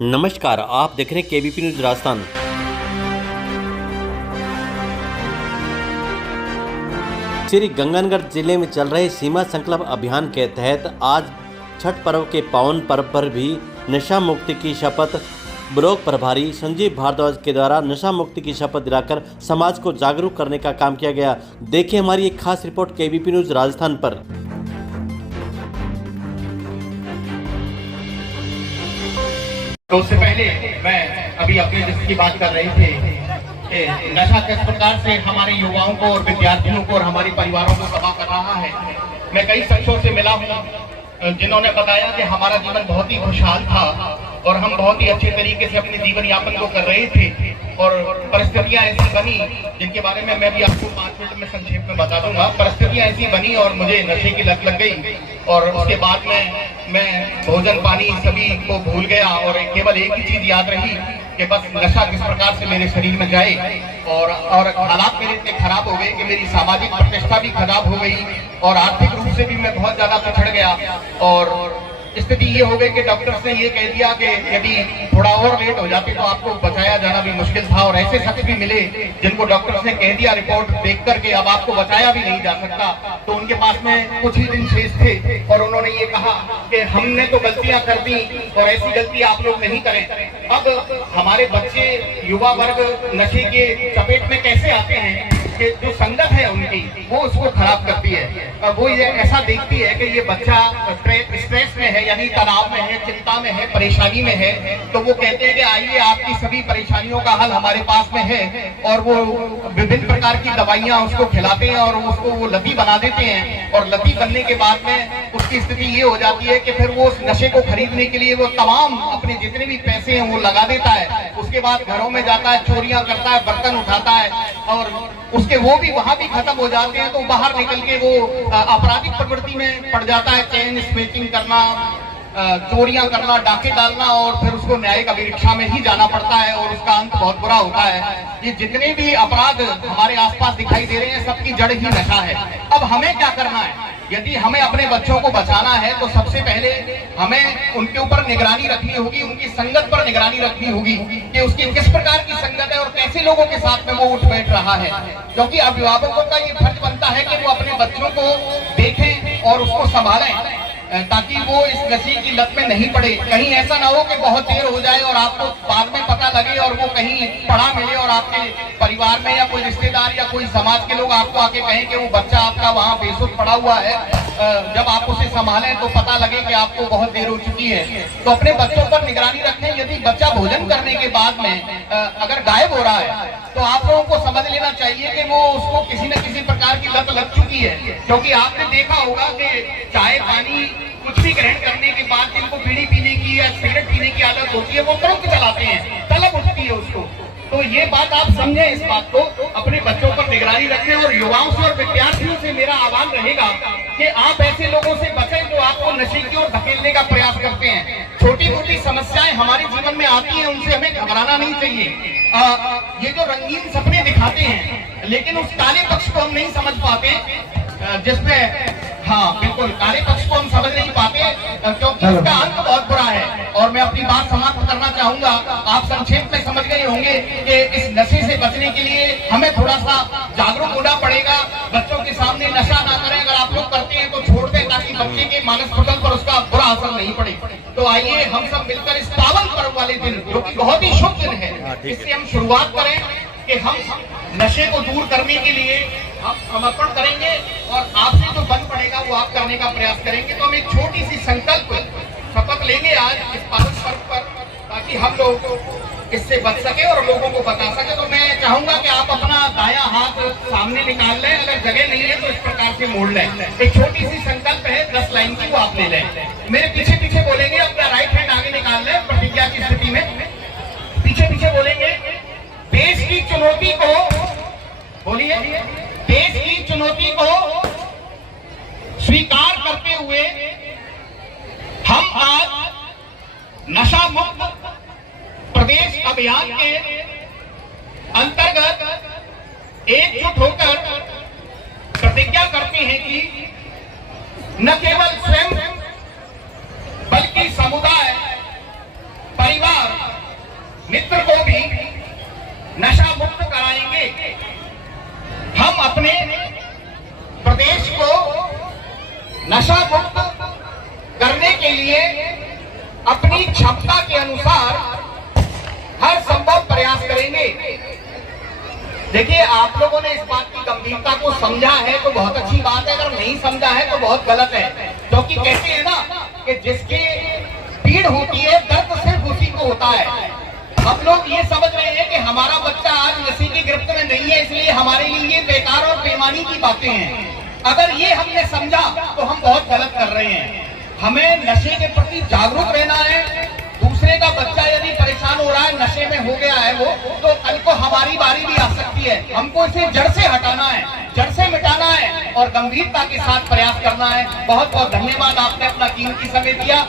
नमस्कार, आप देख रहे हैं केबीपी न्यूज राजस्थान। श्री गंगानगर जिले में चल रहे सीमा संकल्प अभियान के तहत आज छठ पर्व के पावन पर्व पर भी नशा मुक्ति की शपथ ब्लॉक प्रभारी संजीव भारद्वाज के द्वारा नशा मुक्ति की शपथ दिलाकर समाज को जागरूक करने का काम किया गया। देखिए हमारी एक खास रिपोर्ट केबीपी न्यूज राजस्थान पर। तो उससे पहले मैं अभी अपने जिसकी बात कर रहे थे, नशा किस प्रकार से हमारे युवाओं को और विद्यार्थियों को और हमारे परिवारों को तबाह कर रहा है। मैं कई शख्सों से मिला हूँ जिन्होंने बताया कि हमारा जीवन बहुत ही खुशहाल था और हम बहुत ही अच्छे तरीके से अपने जीवन यापन को कर रहे थे और परिस्थितियां ऐसी बनी जिनके बारे में मैं भी आपको 5 मिनट में संक्षेप में बता दूंगा। परिस्थितियां ऐसी बनी और मुझे नशे की लत लग गई और उसके बाद में मैं भोजन पानी सभी को भूल गया और केवल एक ही चीज याद रही कि बस नशा किस प्रकार से मेरे शरीर में जाए और हालात मेरे इतने खराब हो गए कि मेरी सामाजिक प्रतिष्ठा भी खराब हो गई और आर्थिक रूप से भी मैं बहुत ज्यादा पिछड़ गया और स्थिति ये हो गई कि डॉक्टर्स ने ये कह दिया कि यदि थोड़ा और लेट हो जाती तो आपको बचाया जाना भी मुश्किल था और ऐसे शख्स भी मिले जिनको डॉक्टर्स ने कह दिया रिपोर्ट देख करके अब आपको बचाया भी नहीं जा सकता। तो उनके पास में कुछ ही दिन शेष थे और उन्होंने ये कहा कि हमने तो गलतियां कर दी और ऐसी गलती आप लोग नहीं करें। अब हमारे बच्चे युवा वर्ग नशे के चपेट में कैसे आते हैं कि जो संगत है उनकी वो उसको खराब करती है। वो ये ऐसा देखती है कि ये बच्चा स्ट्रेस में है यानी तनाव में है, चिंता में है, परेशानी में है, तो वो कहते हैं कि आइए आपकी सभी परेशानियों का हल हमारे पास में है और वो विभिन्न प्रकार की दवाइयां उसको खिलाते हैं और उसको वो लती बना देते हैं और लती बनने के बाद में उसकी स्थिति ये हो जाती है कि फिर वो उस नशे को खरीदने के लिए वो तमाम अपने जितने भी पैसे हैं वो लगा देता है। उसके बाद घरों में जाता है, चोरियां करता है, बर्तन उठाता है और उसके वो भी वहां भी खत्म हो जाते हैं तो बाहर निकल के वो आपराधिक प्रवृत्ति में पड़ जाता है। चेन स्नैचिंग करना, चोरियां करना, डाके डालना और फिर उसको न्यायिक अभिरक्षा में ही जाना पड़ता है और उसका अंत बहुत बुरा होता है। ये जितने भी अपराध हमारे आसपास दिखाई दे रहे हैं सबकी जड़ ही नशा है। अब हमें क्या करना है? यदि हमें अपने बच्चों को बचाना है तो सबसे पहले हमें उनके ऊपर निगरानी रखनी होगी, उनकी संगत पर निगरानी रखनी होगी कि उसकी किस प्रकार की संगत है और कैसे लोगों के साथ में वो उठ बैठ रहा है। क्योंकि अभिभावकों का ये फर्ज बनता है कि वो अपने बच्चों को देखें और उसको संभालें ताकि वो इस नशे की लत में नहीं पड़े। कहीं ऐसा ना हो कि बहुत देर हो जाए और आपको बाद में पता लगे और वो कहीं पड़ा मिले और आपके परिवार में या कोई रिश्तेदार या कोई समाज के लोग आपको आके कहें कि वो बच्चा आपका वहाँ बेसुध पड़ा हुआ है। जब आप उसे संभालें तो पता लगे कि आपको बहुत देर हो चुकी है। तो अपने बच्चों पर निगरानी रखें। यदि बच्चा भोजन करने के बाद में अगर गायब हो रहा है तो आप लोगों को समझ लेना चाहिए कि वो उसको किसी न किसी प्रकार की लत लग चुकी है। क्योंकि आपने देखा होगा कि चाय पानी कुछ भी ग्रहण करने के बाद जिनको बीड़ी पीने की या सिगरेट पीने की आदत होती है वो तुरंत चलाते हैं, तलब उठती है उसको। तो ये बात आप समझें, इस बात को अपने बच्चों पर निगरानी रखें और युवाओं से और विद्यार्थियों से मेरा आह्वान रहेगा कि आप ऐसे लोगों से बचें जो आपको नशे की ओर धकेलने का प्रयास करते हैं। छोटी मोटी समस्याएं हमारे जीवन में आती हैं, उनसे हमें घबराना नहीं चाहिए। ये जो रंगीन सपने दिखाते हैं लेकिन उस काले पक्ष को हम नहीं समझ पाते जिसमें बिल्कुल काले पक्ष को हम समझ नहीं पाते क्योंकि उसका अंत बहुत बुरा है। और मैं अपनी बात समाप्त करना चाहूंगा। आप संक्षेप में समझ गए होंगे कि इस नशे से बचने के लिए हमें थोड़ा सा जागरूक होना पड़ेगा। बच्चों के सामने नशा ना करें, अगर आप लोग करते हैं तो छोड़ दें ताकि बच्चे के मानस पटल पर उसका बुरा असर नहीं पड़े। तो आइए हम सब मिलकर इस पावन पर्व वाले दिन जो कि बहुत ही शुभ दिन है, इससे हम शुरुआत करें कि हम नशे को दूर करने के लिए हम समर्पण करेंगे और आपसे जो बन पड़ेगा वो आप करने का प्रयास करेंगे। तो हम एक छोटी सी संकल्प शपथ लेंगे आज इस पावन पर्व पर ताकि हम लोग इससे बच सके और लोगों को बता सके। तो मैं चाहूंगा कि आप अपना दायां हाथ सामने निकाल लें, अगर जगह नहीं है तो इस प्रकार से मोड़ लें। एक छोटी सी संकल्प है 10 लाइन की, वो आप ले लें। मेरे पीछे पीछे बोलेंगे, अपना राइट हैंड आगे निकाल लें प्रतिज्ञा की स्थिति में। पीछे पीछे बोलेंगे, देश की चुनौती को, बोलिए, देश की चुनौती को स्वीकार करते हुए हम आज नशा मुक्त प्रदेश अभियान के अंतर्गत एकजुट होकर प्रतिज्ञा करते हैं कि न केवल स्वयं बल्कि समुदाय, परिवार क्षमता के अनुसार हर संभव प्रयास करेंगे। देखिए, आप लोगों ने इस बात की गंभीरता को समझा है तो बहुत अच्छी बात है, अगर नहीं समझा है तो बहुत गलत है। क्योंकि कहते हैं ना कि जिसके पीड़ होती है दर्द सिर्फ उसी को होता है। हम लोग ये समझ रहे हैं कि हमारा बच्चा आज नशे की गिरफ्त में नहीं है, इसलिए हमारे लिए ये बेकार और बेईमानी की बातें हैं। अगर ये हमने समझा तो हम बहुत गलत कर रहे हैं। हमें नशे के प्रति जागरूक रहना है। दूसरे का बच्चा यदि परेशान हो रहा है, नशे में हो गया है वो, तो कल को हमारी बारी भी आ सकती है। हमको इसे जड़ से हटाना है, जड़ से मिटाना है और गंभीरता के साथ प्रयास करना है। बहुत बहुत धन्यवाद, आपने अपना कीमती समय दिया।